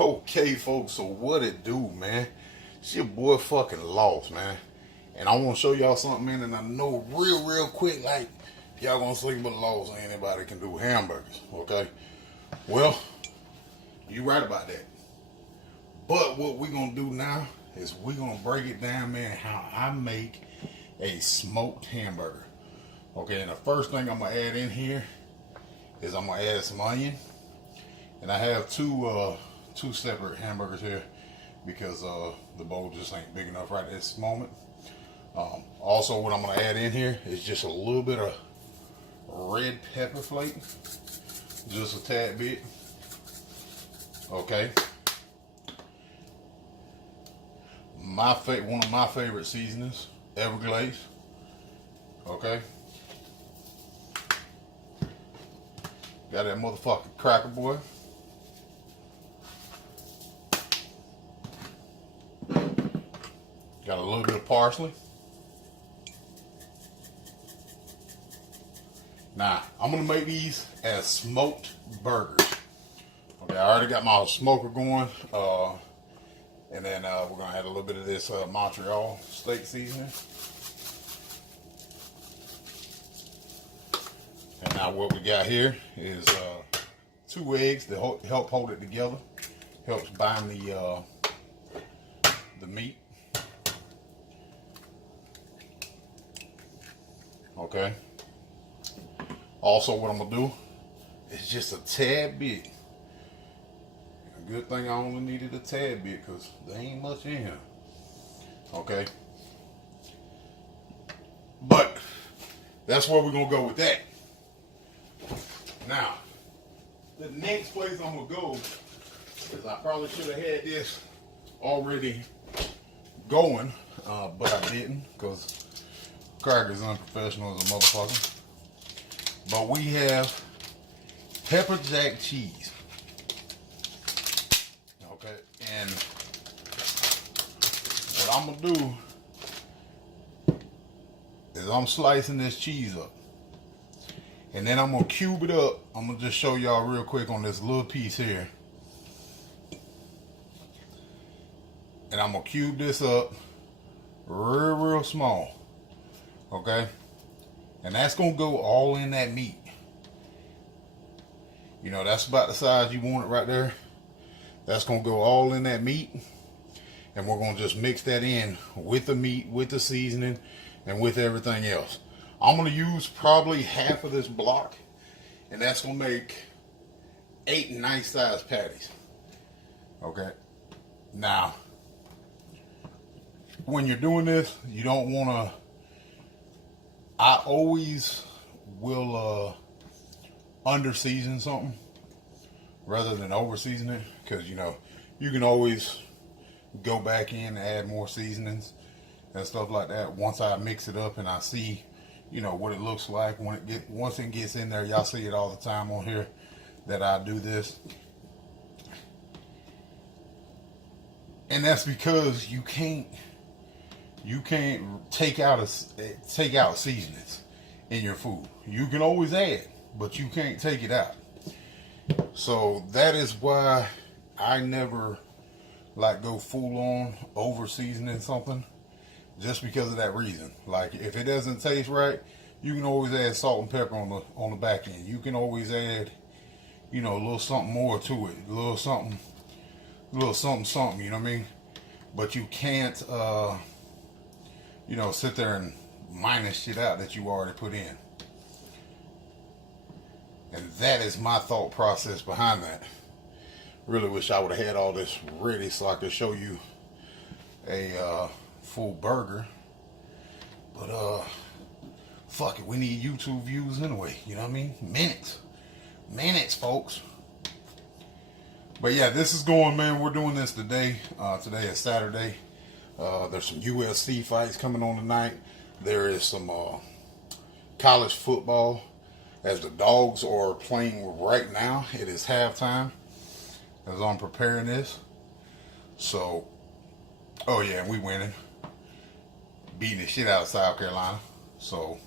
Okay, folks, so what it do, man? It's your boy fucking Lost, man. And I want to show y'all something, man, and I know real quick, like, y'all gonna sleep with Lost, anybody can do hamburgers, okay? Well, you right about that. But what we gonna do now is we gonna break it down, man, how I make a smoked hamburger. Okay, and the first thing I'm gonna add in here is I'm gonna add some onion. And I have two separate hamburgers here because the bowl just ain't big enough right at this moment. Also, what I'm gonna add in here is just a little bit of red pepper flake, just a tad bit. Okay. One of my favorite seasonings, Everglades. Okay. Got that motherfucking cracker boy. Got a little bit of parsley. Now, I'm going to make these as smoked burgers. Okay, I already got my smoker going. And then we're going to add a little bit of this Montreal steak seasoning. And now what we got here is 2 eggs to help hold it together. Helps bind the meat. Okay. Also, what I'm gonna do is just a tad bit. A good thing I only needed a tad bit because there ain't much in here. Okay. But that's where we're gonna go with that. Now, the next place I'm gonna go is I probably should have had this already going, but I didn't because Cracker's unprofessional as a motherfucker. But we have pepper jack cheese. Okay, and what I'm gonna do is I'm slicing this cheese up. And then I'm gonna cube it up. I'm gonna just show y'all real quick on this little piece here. And I'm gonna cube this up real small. Okay, and that's gonna go all in that meat. You know, that's about the size you want it right there. That's gonna go all in that meat, and we're gonna just mix that in with the meat, with the seasoning, and with everything else. I'm gonna use probably half of this block, and that's gonna make 8 nice sized patties. Okay, now when you're doing this, you don't wanna, I always will under season something rather than over season it, because you know you can always go back in and add more seasonings and stuff like that. Once I mix it up and I see, you know, what it looks like once it gets in there, y'all see it all the time on here that I do this, and that's because you can't take out seasonings in your food. You can always add, but you can't take it out. So that is why I never like go full on over seasoning something, just because of that reason. Like if it doesn't taste right, you can always add salt and pepper on the back end. You can always add, you know, a little something more to it, a little something, you know what I mean? But you can't you know, sit there and minus shit out that you already put in. And that is my thought process behind that. Really wish I would have had all this ready so I could show you a full burger. But fuck it, we need YouTube views anyway, you know what I mean? Minutes, folks. But yeah, this is going, man. We're doing this today. Today is Saturday. There's some UFC fights coming on tonight. There is some college football as the Dogs are playing right now. It is halftime as I'm preparing this. So, oh yeah, we winning. Beating the shit out of South Carolina. So,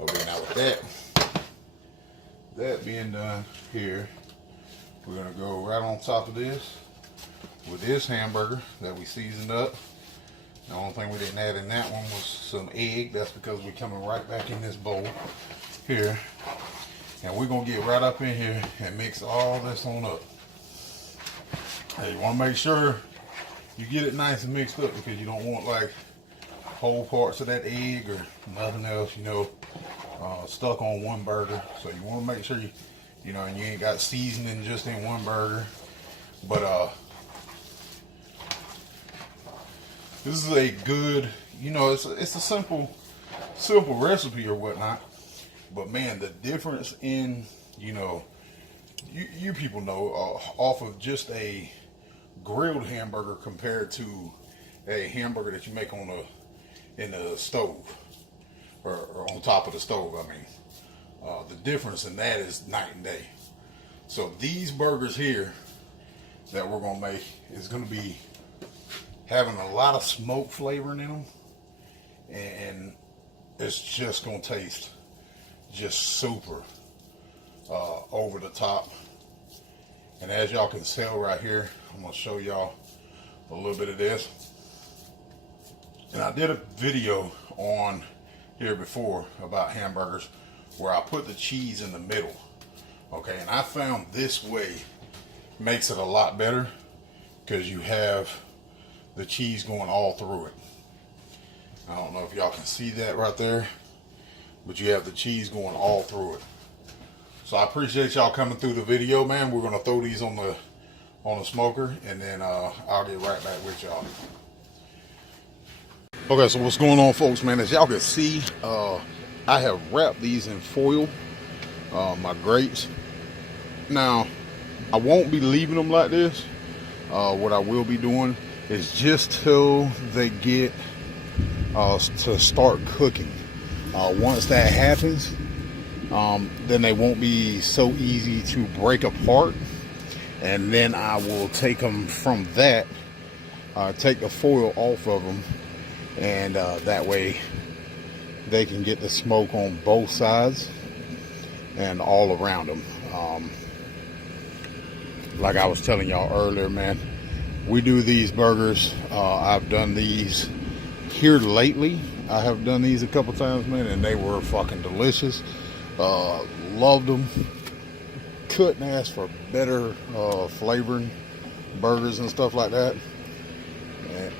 okay, now with that that being done here, we're gonna go right on top of this with this hamburger that we seasoned up. The only thing we didn't add in that one was some egg. That's because we're coming right back in this bowl here. And we're gonna get right up in here and mix all this on up. Hey, you wanna make sure you get it nice and mixed up, because you don't want like whole parts of that egg or nothing else, you know, stuck on one burger. So you wanna make sure you know, and you ain't got seasoning just in one burger. But this is a good, you know, it's a simple recipe or whatnot. But man, the difference in, you know, you people know, off of just a grilled hamburger compared to a hamburger that you make in the stove or on top of the stove. I mean, the difference in that is night and day. So these burgers here that we're gonna make is gonna be having a lot of smoke flavoring in them, and it's just gonna taste just super over the top. And as y'all can tell right here, I'm gonna show y'all a little bit of this. And I did a video on here before about hamburgers where I put the cheese in the middle. Okay, and I found this way makes it a lot better, because you have the cheese going all through it. I don't know if y'all can see that right there, but you have the cheese going all through it. So I appreciate y'all coming through the video, man. We're gonna throw these on the smoker, and then I'll get right back with y'all. Okay, so what's going on, folks, man? As y'all can see, I have wrapped these in foil, my grapes. Now, I won't be leaving them like this. What I will be doing is just till they get to start cooking. Once that happens, then they won't be so easy to break apart, and then I will take them from that, take the foil off of them, and that way they can get the smoke on both sides and all around them. Like I was telling y'all earlier, man, we do these burgers. I've done these here lately. I have done these a couple times, man, and they were fucking delicious. Loved them. Couldn't ask for better flavoring burgers and stuff like that.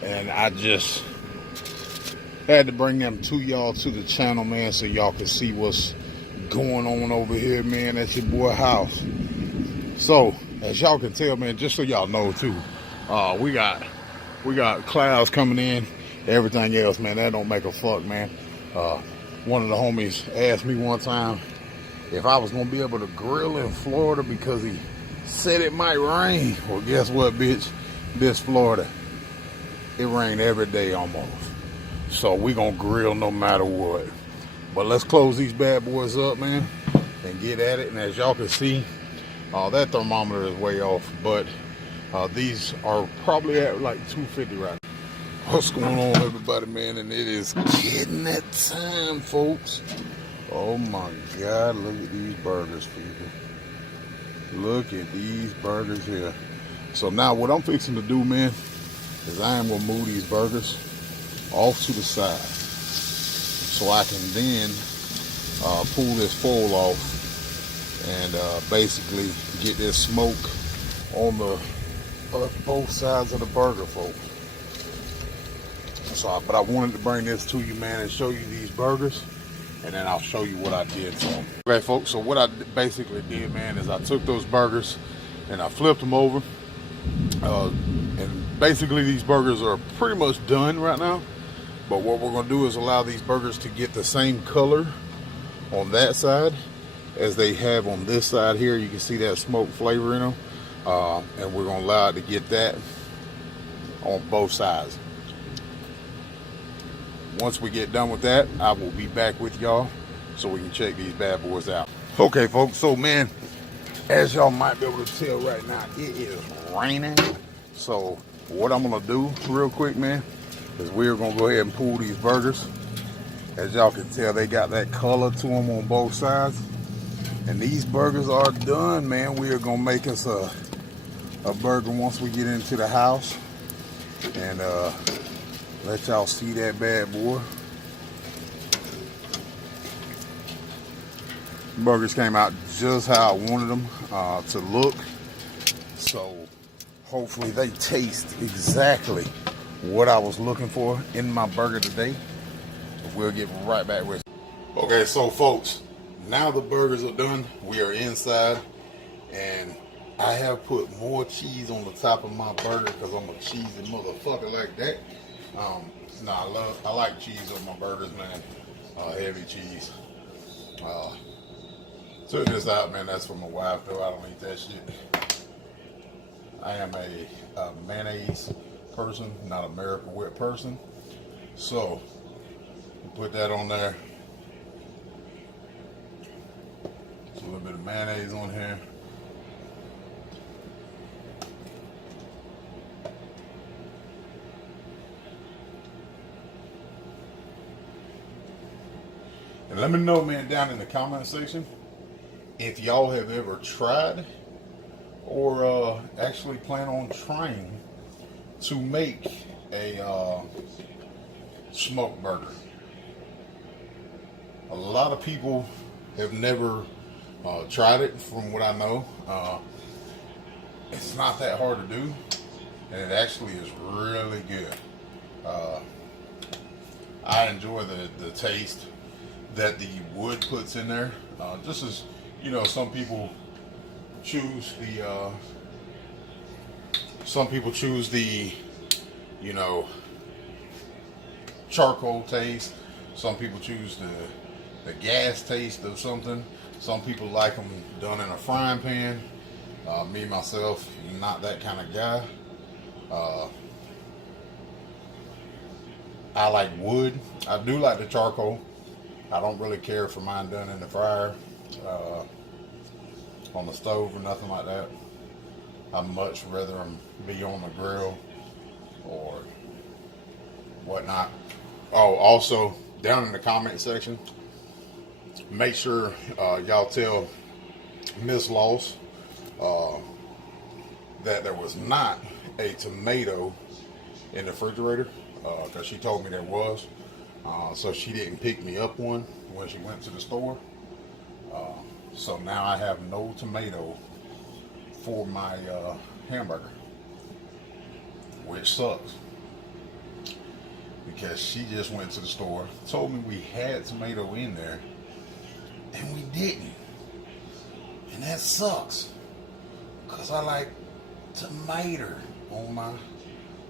And I just had to bring them to y'all, to the channel, man, so y'all can see what's going on over here, man, at your boy house. So as y'all can tell, man, just so y'all know too, we got clouds coming in, everything else, man. That don't make a fuck, man. One of the homies asked me one time if I was gonna be able to grill in Florida because he said it might rain. Well, guess what, bitch? This Florida, it rained every day almost. So we gonna grill no matter what. But let's close these bad boys up, man, and get at it. And as y'all can see, that thermometer is way off, but these are probably at like 250 right now. What's going on, everybody, man? And it is getting that time, folks. Oh my God, look at these burgers, people. Look at these burgers here. So now what I'm fixing to do, man, is I am gonna move these burgers off to the side so I can then pull this foil off and basically get this smoke on the both sides of the burger, folks. So, but I wanted to bring this to you, man, and show you these burgers, and then I'll show you what I did to them. Okay, folks, so what I basically did, man, is I took those burgers and I flipped them over, and basically these burgers are pretty much done right now. But what we're gonna do is allow these burgers to get the same color on that side as they have on this side here. You can see that smoke flavor in them, and we're gonna allow it to get that on both sides. Once we get done with that, I will be back with y'all so we can check these bad boys out. Okay, folks, so man, as y'all might be able to tell right now, it is raining. So what I'm gonna do real quick, man, is we're gonna go ahead and pull these burgers. As y'all can tell, they got that color to them on both sides. And these burgers are done, man. We are gonna make us a burger once we get into the house, and let y'all see that bad boy. Burgers came out just how I wanted them to look, so hopefully they taste exactly what I was looking for in my burger today. We'll get right back with you. Okay, so folks, now the burgers are done. We are inside, and I have put more cheese on the top of my burger because I'm a cheesy motherfucker like that. I like cheese on my burgers, man. Heavy cheese. Took this out, man. That's for my wife, though. I don't eat that shit. I am a mayonnaise person, not a Miracle Whip person. So, put that on there. Just a little bit of mayonnaise on here. And let me know, man, down in the comment section if y'all have ever tried or actually plan on trying to make a smoked burger. A lot of people have never tried it, from what I know. It's not that hard to do, and it actually is really good. I enjoy the taste that the wood puts in there. Just as, you know, some people choose the you know, charcoal taste. Some people choose the gas taste of something. Some people like them done in a frying pan. Me myself, not that kind of guy. I like wood. I do like the charcoal. I don't really care for mine done in the fryer, on the stove or nothing like that. I'd much rather them be on the grill or whatnot. Oh, also, down in the comment section, make sure y'all tell Miss Loss that there was not a tomato in the refrigerator, because she told me there was. So she didn't pick me up one when she went to the store. So now I have no tomato for my hamburger, which sucks, because she just went to the store, told me we had tomato in there, and we didn't. And that sucks, because I like tomato on my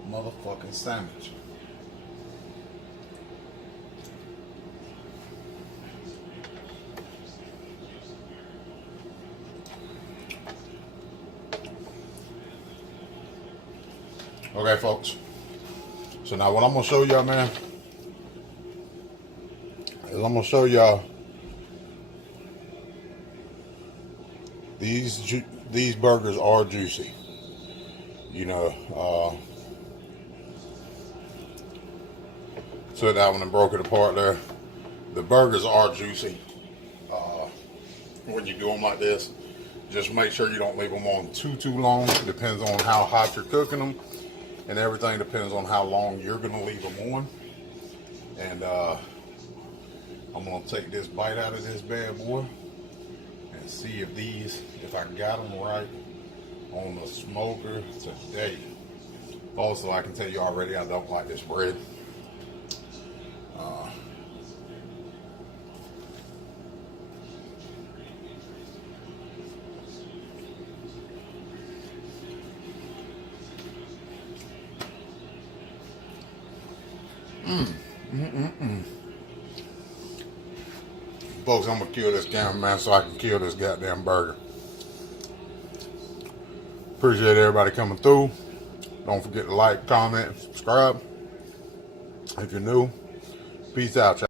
motherfucking sandwich. Okay, folks. So now what I'm going to show y'all, man, is I'm going to show y'all these burgers are juicy. You know, took that one and broke it apart there. The burgers are juicy. When you do them like this, just make sure you don't leave them on too long. It depends on how hot you're cooking them. And everything depends on how long you're going to leave them on. And I'm going to take this bite out of this bad boy and see if I got them right on the smoker today. Also, I can tell you already, I don't like this bread. Folks, I'm gonna kill this cameraman so I can kill this goddamn burger. Appreciate everybody coming through. Don't forget to like, comment, subscribe if you're new. Peace out, y'all.